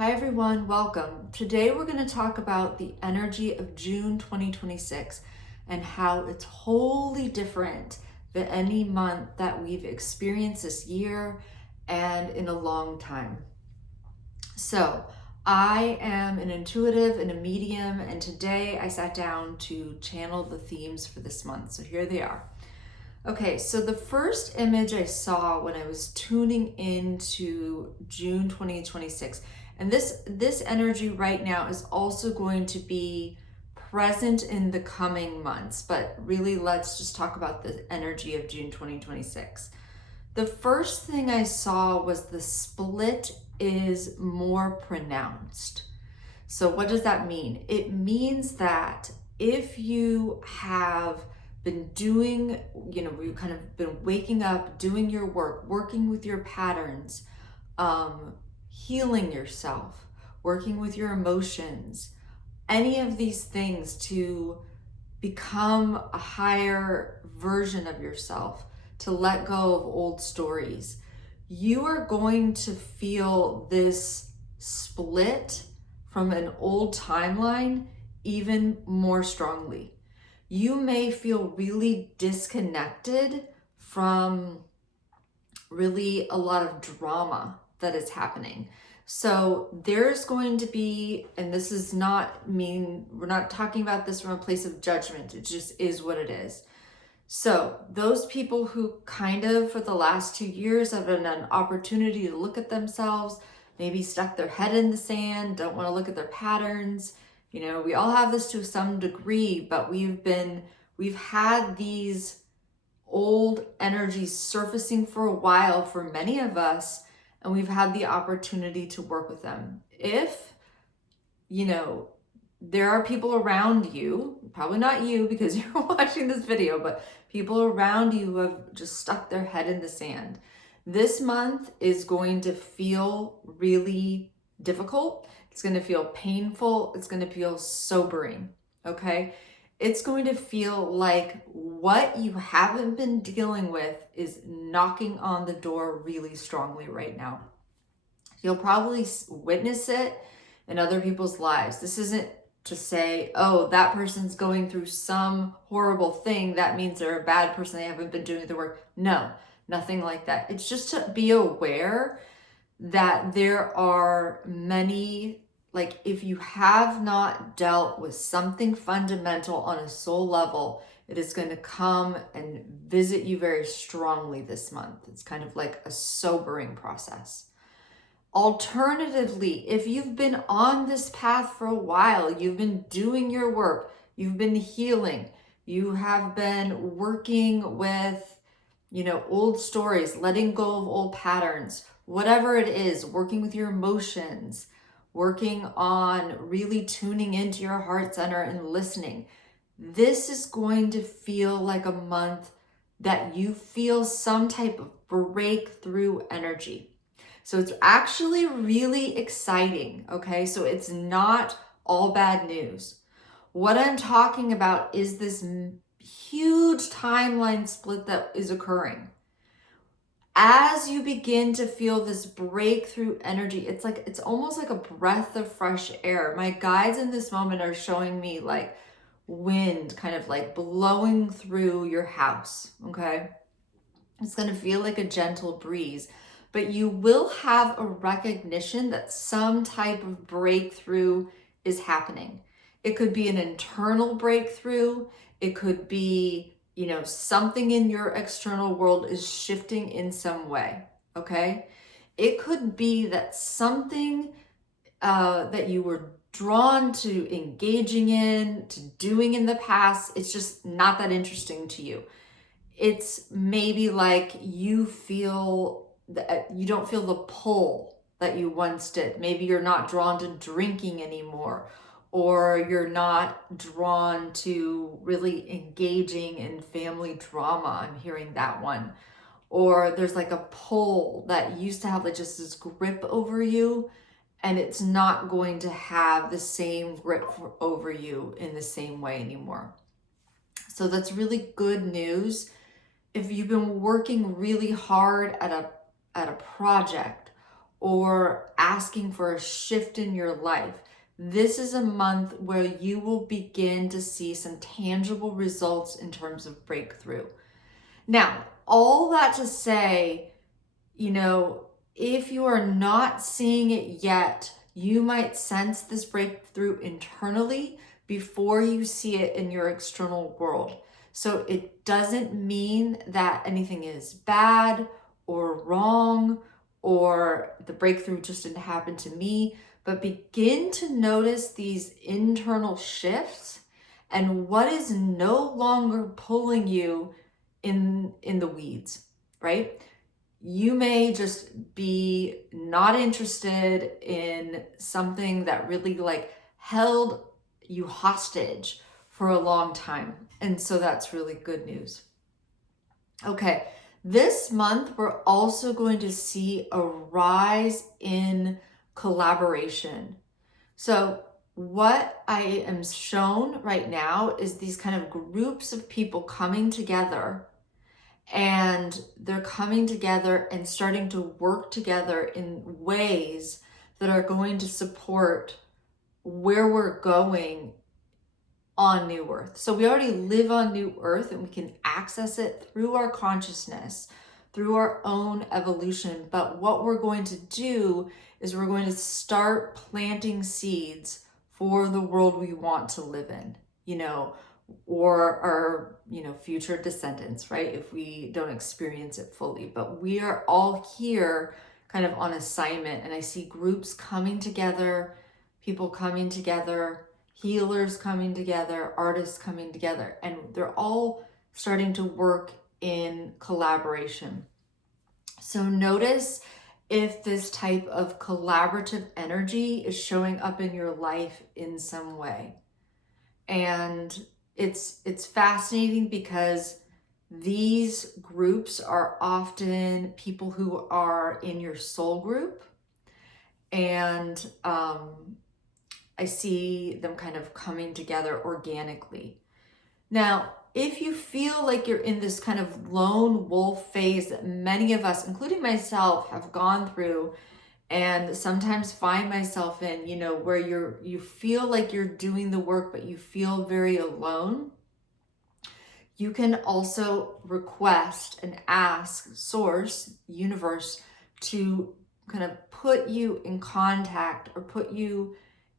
Hi everyone, welcome. Today we're going to talk about the energy of June 2026 and how it's wholly different than any month that we've experienced this year and in a long time. So, I am an intuitive and a medium, and today I sat down to channel the themes for this month. So here they are. Okay, so the first image I saw when I was tuning into June 2026, and this energy right now is also going to be present in the coming months, but really let's just talk about the energy of June 2026. The first thing I saw was the split is more pronounced. So what does that mean? It means that if you have been doing, you've kind of been waking up, doing your work, working with your patterns, healing yourself, working with your emotions, any of these things to become a higher version of yourself, to let go of old stories, you are going to feel this split from an old timeline even more strongly. You may feel really disconnected from really a lot of drama that is happening. So there's going to be, and this is not mean, we're not talking about this from a place of judgment. It just is what it is. So those people who kind of for the last 2 years have had an opportunity to look at themselves, maybe stuck their head in the sand, don't want to look at their patterns. We all have this to some degree, but we've had these old energies surfacing for a while for many of us, and we've had the opportunity to work with them. If, there are people around you, probably not you because you're watching this video, but people around you who have just stuck their head in the sand. This month is going to feel really difficult. It's going to feel painful. It's going to feel sobering, okay? It's going to feel like what you haven't been dealing with is knocking on the door really strongly right now. You'll probably witness it in other people's lives. This isn't to say, oh, that person's going through some horrible thing, that means they're a bad person, they haven't been doing the work. No, nothing like that. It's just to be aware that there are many, like if you have not dealt with something fundamental on a soul level, it is going to come and visit you very strongly this month. It's kind of like a sobering process. Alternatively, if you've been on this path for a while, you've been doing your work, you've been healing, you have been working with, old stories, letting go of old patterns, whatever it is, working with your emotions, working on really tuning into your heart center and listening. This is going to feel like a month that you feel some type of breakthrough energy. So it's actually really exciting, okay? So it's not all bad news. What I'm talking about is this huge timeline split that is occurring. As you begin to feel this breakthrough energy, it's almost like a breath of fresh air. My guides in this moment are showing me like wind kind of like blowing through your house, okay? It's going to feel like a gentle breeze. But you will have a recognition that some type of breakthrough is happening. It could be an internal breakthrough. It could be, something in your external world is shifting in some way, okay? It could be that something that you were drawn to engaging in, to doing in the past, it's just not that interesting to you. It's maybe like you feel that you don't feel the pull that you once did. Maybe you're not drawn to drinking anymore, or you're not drawn to really engaging in family drama. I'm hearing that one. Or there's like a pull that used to have like just this grip over you, and it's not going to have the same grip over you in the same way anymore. So that's really good news. If you've been working really hard at a project, or asking for a shift in your life, this is a month where you will begin to see some tangible results in terms of breakthrough. Now, all that to say, if you are not seeing it yet, you might sense this breakthrough internally before you see it in your external world. So it doesn't mean that anything is bad or wrong or the breakthrough just didn't happen to me, but begin to notice these internal shifts and what is no longer pulling you in the weeds, right? You may just be not interested in something that really held you hostage for a long time. And so that's really good news. Okay, this month we're also going to see a rise in collaboration. So what I am shown right now is these kind of groups of people coming together, and they're coming together and starting to work together in ways that are going to support where we're going on New Earth. So we already live on New Earth and we can access it through our consciousness, through our own evolution. But what we're going to do is we're going to start planting seeds for the world we want to live in, or our, future descendants, right? If we don't experience it fully. But we are all here kind of on assignment. And I see groups coming together, people coming together, healers coming together, artists coming together, and they're all starting to work in collaboration. So notice if this type of collaborative energy is showing up in your life in some way. And it's fascinating because these groups are often people who are in your soul group, and I see them kind of coming together organically. Now, if you feel like you're in this kind of lone wolf phase that many of us, including myself, have gone through and sometimes find myself in, where you feel like you're doing the work, but you feel very alone, you can also request and ask Source, Universe, to kind of put you in contact or put you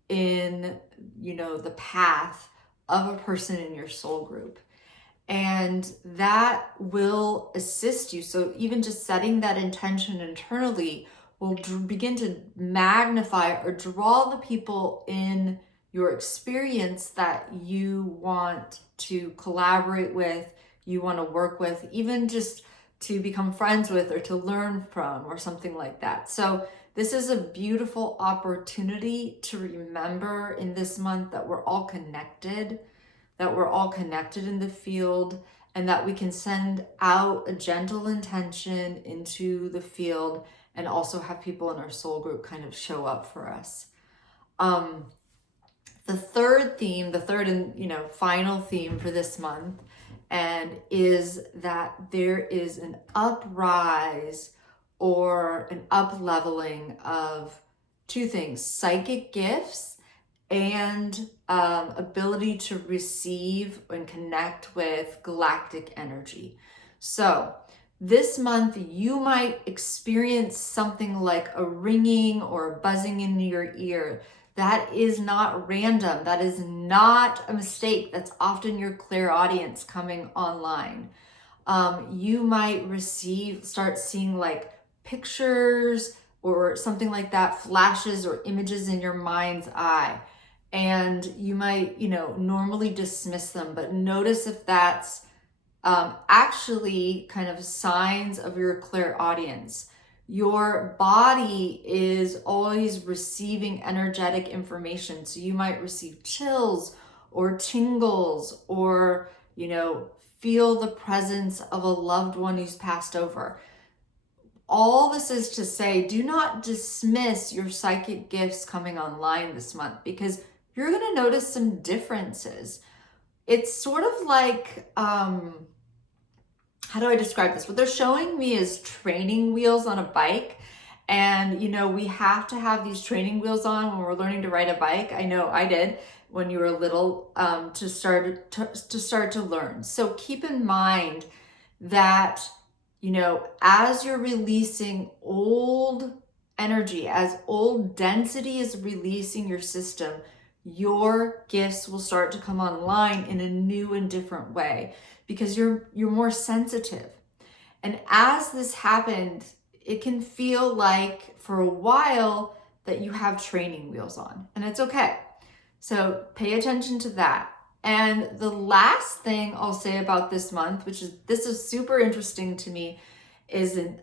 in, the path of a person in your soul group. And that will assist you. So even just setting that intention internally will begin to magnify or draw the people in your experience that you want to collaborate with, you want to work with, even just to become friends with or to learn from or something like that. So this is a beautiful opportunity to remember in this month that we're all connected, in the field, and that we can send out a gentle intention into the field and also have people in our soul group kind of show up for us. The third and final theme for this month is that there is an uprise or an up-leveling of two things: psychic gifts and ability to receive and connect with galactic energy. So this month you might experience something like a ringing or a buzzing in your ear. That is not random. That is not a mistake. That's often your clairaudience coming online. You might start seeing pictures or something like that, flashes or images in your mind's eye. And you might, normally dismiss them, but notice if that's actually kind of signs of your clairaudience. Your body is always receiving energetic information. So you might receive chills or tingles or, feel the presence of a loved one who's passed over. All this is to say, do not dismiss your psychic gifts coming online this month, because you're going to notice some differences. It's sort of like, how do I describe this? What they're showing me is training wheels on a bike, And, we have to have these training wheels on when we're learning to ride a bike. I know I did when you were little, to start to learn. So keep in mind that, as you're releasing old energy, as old density is releasing your system, your gifts will start to come online in a new and different way because you're more sensitive. And as this happened, it can feel like for a while that you have training wheels on, and it's okay. So pay attention to that. And the last thing I'll say about this month, this is super interesting to me, is an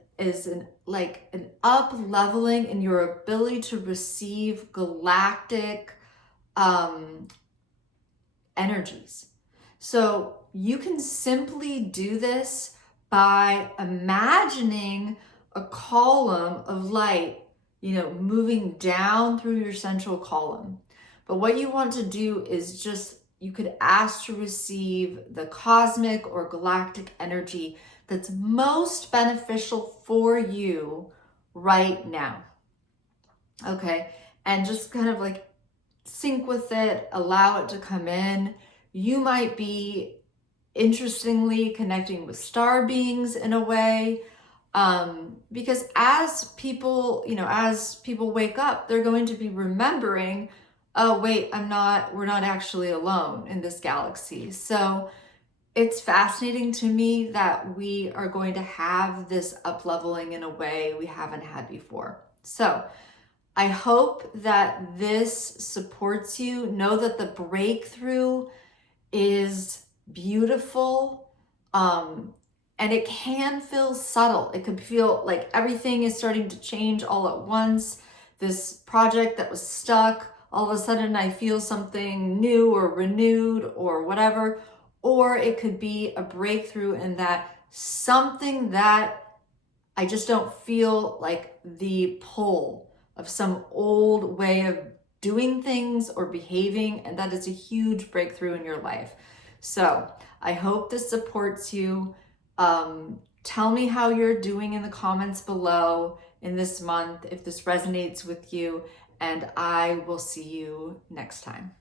up leveling in your ability to receive galactic energies. So you can simply do this by imagining a column of light, moving down through your central column. But what you want to do is you could ask to receive the cosmic or galactic energy that's most beneficial for you right now. Okay. And just kind of like sync with it, allow it to come in. You might be interestingly connecting with star beings in a way, because as people wake up, they're going to be remembering, oh wait, we're not actually alone in this galaxy. So it's fascinating to me that we are going to have this up leveling in a way we haven't had before. So I hope that this supports you. Know that the breakthrough is beautiful, and it can feel subtle. It can feel like everything is starting to change all at once. This project that was stuck, all of a sudden I feel something new or renewed or whatever. Or it could be a breakthrough in that something that I just don't feel like the pull of some old way of doing things or behaving, and that is a huge breakthrough in your life. So I hope this supports you. Tell me how you're doing in the comments below in this month, if this resonates with you, and I will see you next time.